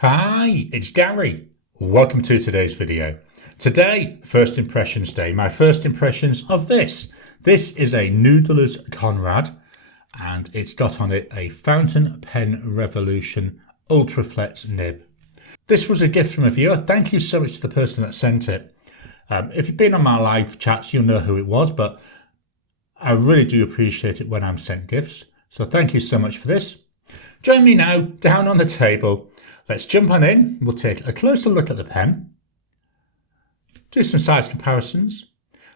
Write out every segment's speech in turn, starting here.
Hi, it's Gary. Welcome to today's video. Today, First Impressions Day. My first impressions of this. This is a Noodlers Konrad and it's got on it a Fountain Pen Revolution Ultra Flex nib. This was a gift from a viewer. Thank you so much to the person that sent it. If you've been on my live chats, you'll know who it was, but I really do appreciate it when I'm sent gifts. So thank you so much for this. Join me now down on the table. Let's jump on in. We'll take a closer look at the pen, do some size comparisons,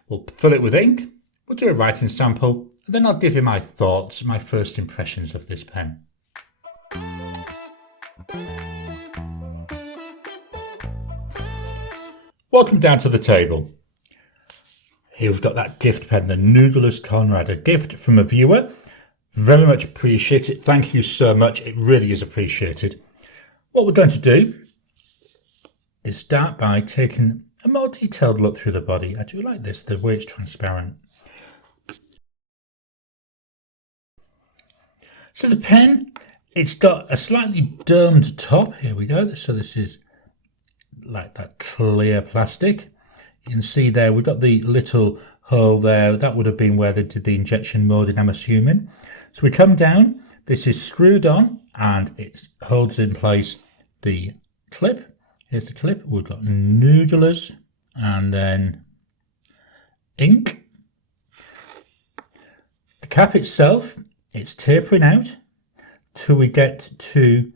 we'll fill it with ink, we'll do a writing sample, and then I'll give you my thoughts, my first impressions of this pen. Welcome down to the table. Here we've got that gift pen, the Noodlers Konrad, a gift from a viewer. Very much appreciate it. Thank you so much. It really is appreciated. What we're going to do is start by taking a more detailed look through the body. I do like this, the way it's transparent. So the pen, it's got a slightly domed top. Here we go. So this is like that clear plastic. You can see there, we've got the little hole there. That would have been where they did the injection molding, I'm assuming. So we come down, this is screwed on and it holds in place the clip. Here's the clip. We've got Noodlers and then ink. The cap itself, it's tapering out till we get to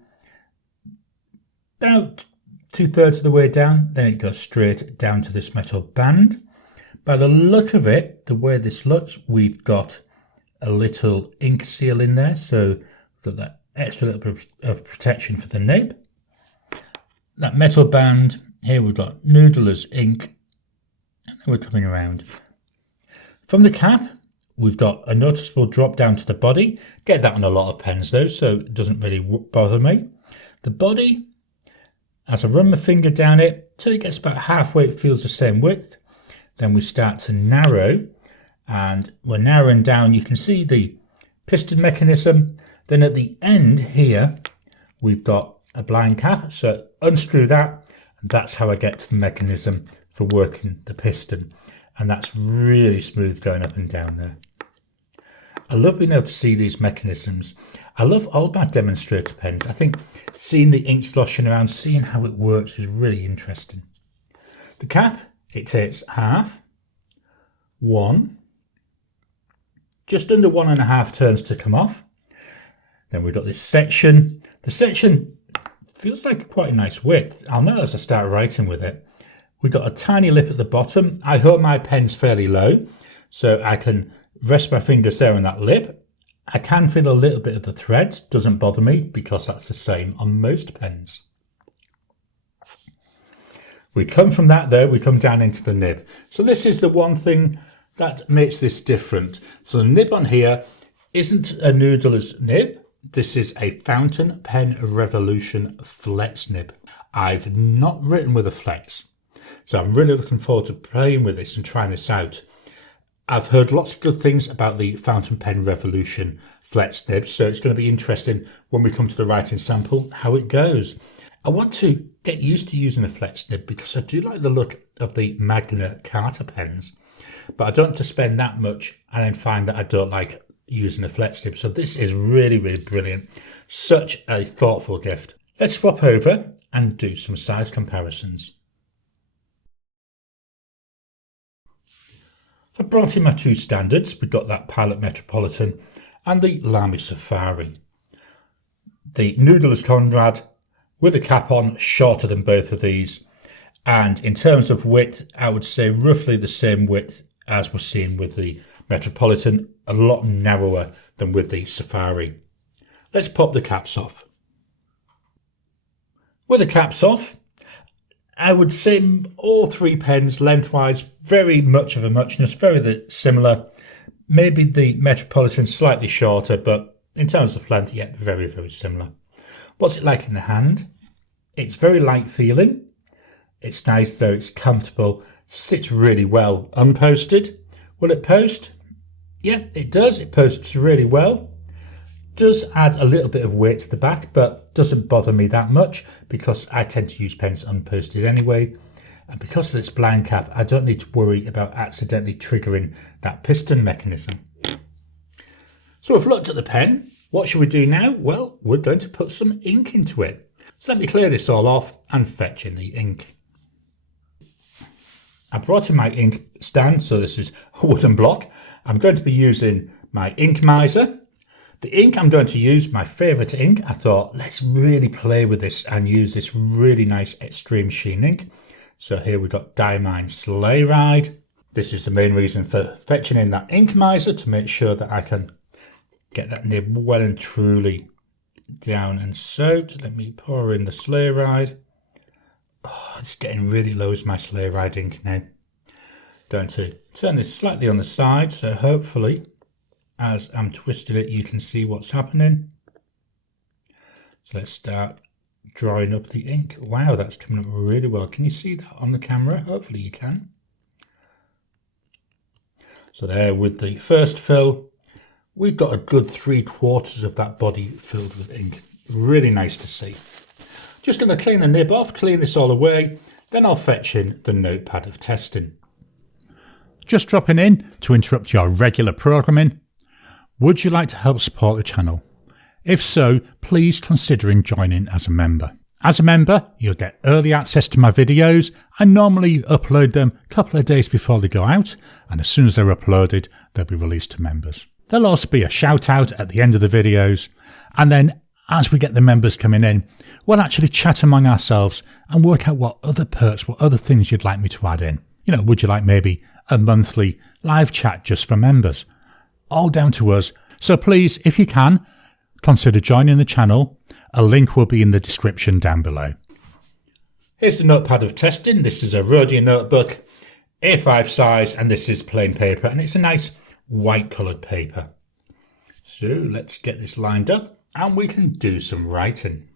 about 2/3 of the way down. Then it goes straight down to this metal band. By the look of it, the way this looks, we've got a little ink seal in there. So we've got that extra little bit of protection for the nib. That metal band, here we've got Noodlers ink, and then we're coming around. From the cap, we've got a noticeable drop down to the body. Get that on a lot of pens though, so it doesn't really bother me. The body, as I run my finger down it, till it gets about halfway, it feels the same width. Then we start to narrow, and we're narrowing down. You can see the piston mechanism. Then at the end here, we've got a blind cap, so unscrew that, and that's how I get to the mechanism for working the piston, and that's really smooth going up and down there. I love being able to see these mechanisms. I love all my demonstrator pens. I think seeing the ink sloshing around, seeing how it works is really interesting. The cap, it takes half, just under 1.5 turns to come off. Then we've got this section. The section feels like quite a nice width. I'll know as I start writing with it. We've got a tiny lip at the bottom. I hold my pens fairly low, so I can rest my fingers there on that lip. I can feel a little bit of the threads. Doesn't bother me because that's the same on most pens. We come from that there, we come down into the nib. So this is the one thing that makes this different. So the nib on here isn't a Noodler's nib. This is a Fountain Pen Revolution Flex nib. I've not written with a flex, so I'm really looking forward to playing with this and trying this out. I've heard lots of good things about the Fountain Pen Revolution Flex nib, so it's going to be interesting when we come to the writing sample how it goes. I want to get used to using a flex nib because I do like the look of the Magna Carta pens, but I don't want to spend that much and then find that I don't like using a flex nib. So this is really, really brilliant. Such a thoughtful gift. Let's swap over and do some size comparisons. I brought in my two standards. We've got that Pilot Metropolitan and the Lamy Safari. The Noodlers Konrad with a cap on, shorter than both of these. And in terms of width, I would say roughly the same width as we're seeing with the Metropolitan, a lot narrower than with the Safari. Let's pop the caps off. With the caps off, I would say all three pens lengthwise very much of a muchness, very similar. Maybe the Metropolitan slightly shorter, but in terms of length, yeah, very, very similar. What's it like in the hand? It's very light feeling. It's nice though, it's comfortable, sits really well unposted. Will it post? Yeah, it does. It posts really well. does add a little bit of weight to the back, but doesn't bother me that much because I tend to use pens unposted anyway. And because of this blind cap, I don't need to worry about accidentally triggering that piston mechanism. So we've looked at the pen. What should we do now? Well, we're going to put some ink into it. So let me clear this all off and fetch in the ink. I brought in my ink stand, so this is a wooden block. I'm going to be using my ink miser. The ink I'm going to use, my favourite ink, I thought let's really play with this and use this really nice extreme sheen ink. So here we've got Diamine Sleigh Ride. This is the main reason for fetching in that ink miser, to make sure that I can get that nib well and truly down and soaked. Let me pour in the Sleigh Ride. Oh, it's getting really low as my Sleigh Ride ink now. Going to turn this slightly on the side, so hopefully as I'm twisting it you can see what's happening. So let's start drying up the ink. Wow, that's coming up really well. Can you see that on the camera? Hopefully you can. So there, with the first fill, we've got a good 3/4 of that body filled with ink. Really nice to see. Just going to clean the nib off, clean this all away, then I'll fetch in the notepad of testing. Just dropping in to interrupt your regular programming. Would you like to help support the channel? If so, please consider joining as a member. As a member, you'll get early access to my videos. I normally upload them a couple of days before they go out, and as soon as they're uploaded, they'll be released to members. There'll also be a shout out at the end of the videos, and then as we get the members coming in, we'll actually chat among ourselves and work out what other perks, what other things you'd like me to add in. You know, would you like maybe a monthly live chat just for members? All down to us. So please, if you can, consider joining the channel. A link will be in the description down below. Here's the notepad of testing. This is a Rhodia notebook, A5 size, and this is plain paper, and it's a nice white coloured paper. So let's get this lined up and we can do some writing.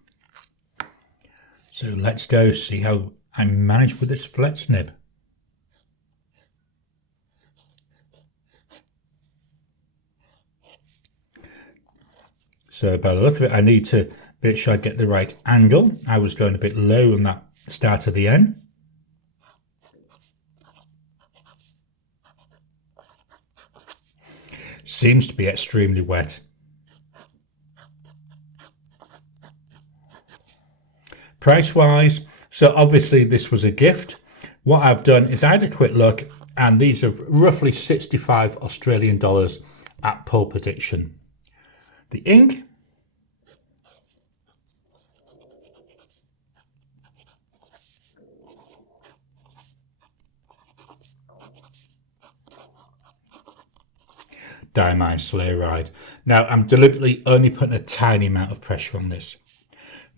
So let's go see how I manage with this flex nib. So by the look of it, I need to make sure I get the right angle. I was going a bit low on that start of the N. Seems to be extremely wet. Price wise, so obviously this was a gift. What I've done is I had a quick look, and these are roughly 65 Australian dollars at Pulp Addiction. The ink, Diamine Sleigh Ride. Now I'm deliberately only putting a tiny amount of pressure on this.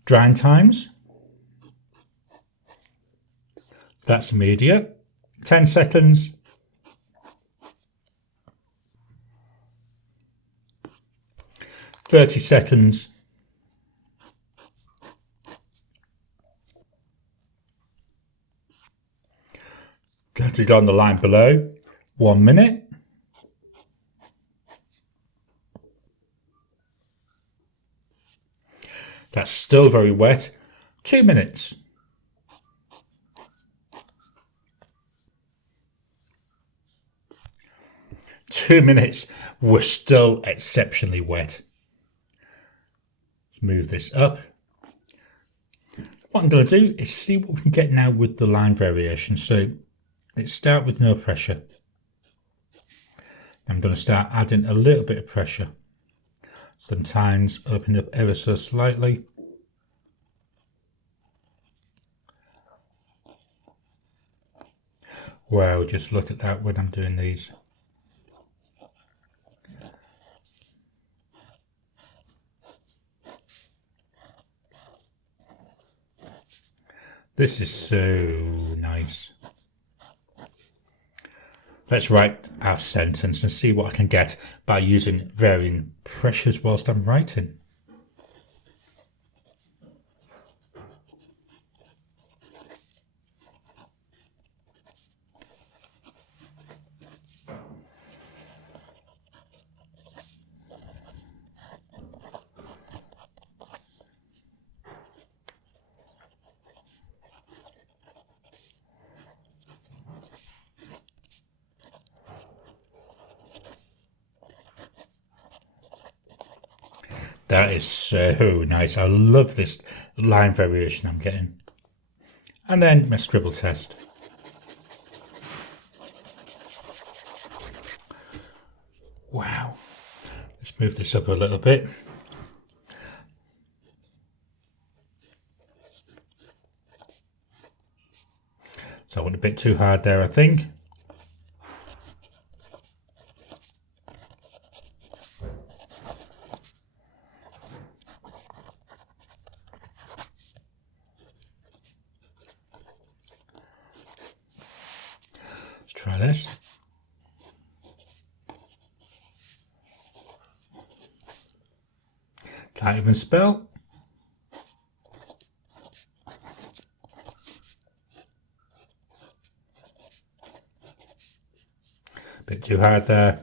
Drying times, that's immediate, 10 seconds. "30 seconds. Going to go on the line below. 1 minute. That's still very wet. 2 minutes. "2 minutes. We're still exceptionally wet. Let's move this up. What I'm going to do is see what we can get now with the line variation. So let's start with no pressure. I'm going to start adding a little bit of pressure. Sometimes open up ever so slightly. Wow, just look at that when I'm doing these. This is so nice. Let's write our sentence and see what I can get by using varying pressures whilst I'm writing. That is so nice. I love this line variation I'm getting. And then my scribble test. Wow. Let's move this up a little bit. So I went a bit too hard there, I think. Let's try this. Can't even spell. Bit too hard there.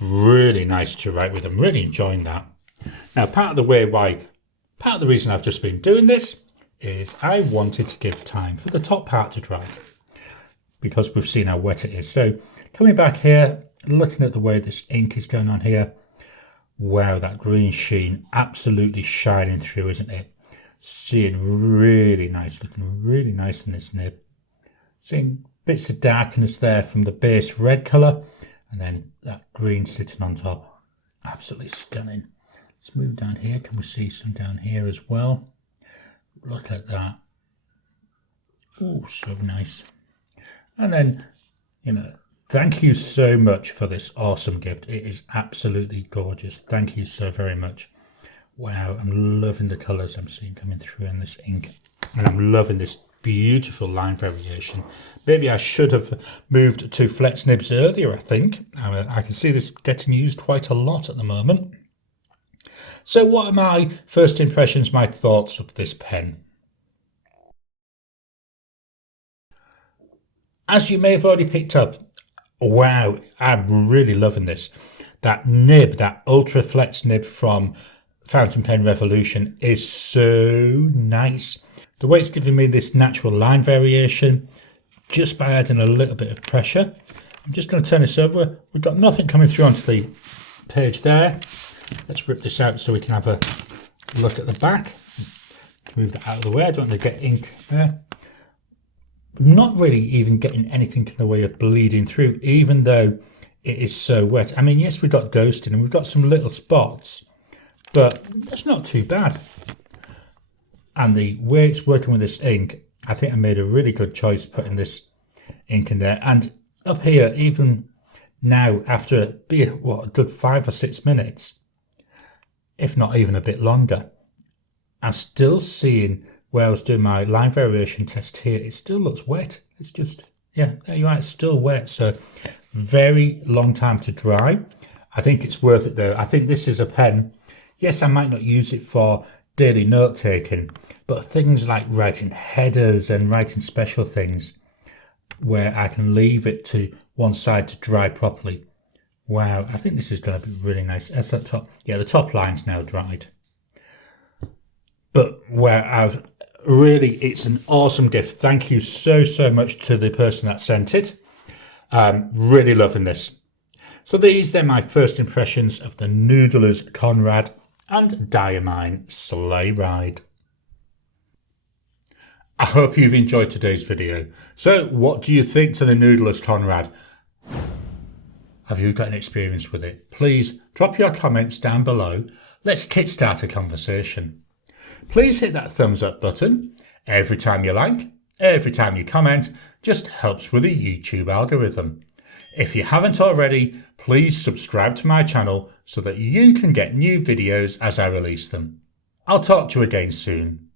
Really nice to write with. I'm really enjoying that. Now, part of the reason I've just been doing this is I wanted to give time for the top part to dry, because we've seen how wet it is. So coming back here, looking at the way this ink is going on here, wow, that green sheen absolutely shining through, isn't it? Seeing really nice, looking really nice in this nib. Seeing bits of darkness there from the base red colour, and then that green sitting on top. Absolutely stunning. Let's move down here. Can we see some down here as well? Look at that. Oh, so nice. And then, you know, thank you so much for this awesome gift. It is absolutely gorgeous. Thank you so very much. Wow, I'm loving the colours I'm seeing coming through in this ink. And I'm loving this beautiful line variation. Maybe I should have moved to flex nibs earlier, I think. I can see this getting used quite a lot at the moment. So what are my first impressions, my thoughts of this pen? As you may have already picked up, wow, I'm really loving this. That nib, that Ultra Flex nib from Fountain Pen Revolution is so nice. The way it's giving me this natural line variation, just by adding a little bit of pressure. I'm just going to turn this over. We've got nothing coming through onto the page there. Let's rip this out so we can have a look at the back. Move that out of the way. I don't want to get ink there. I'm not really even getting anything in the way of bleeding through, even though it is so wet. I mean, yes, we've got ghosting and we've got some little spots, but that's not too bad. And the way it's working with this ink, I think I made a really good choice putting this ink in there. And up here, even now, after a good 5 or 6 minutes, if not even a bit longer, I'm still seeing where I was doing my line variation test here, it still looks wet. It's just, yeah, there you are, it's still wet. So very long time to dry. I think it's worth it though. I think this is a pen. Yes, I might not use it for daily note taking, but things like writing headers and writing special things where I can leave it to one side to dry properly. Wow, I think this is going to be really nice. That's that top. Yeah, the top line's now dried. But where I've really, it's an awesome gift. Thank you so much to the person that sent it. Really loving this. So these are my first impressions of the Noodlers Konrad and Diamine Sleigh Ride. I hope you've enjoyed today's video. So what do you think to the Noodlers Konrad? Have you got an experience with it? Please drop your comments down below. Let's kickstart a conversation. Please hit that thumbs up button. Every time you like, every time you comment, just helps with the YouTube algorithm. If you haven't already, please subscribe to my channel so that you can get new videos as I release them. I'll talk to you again soon.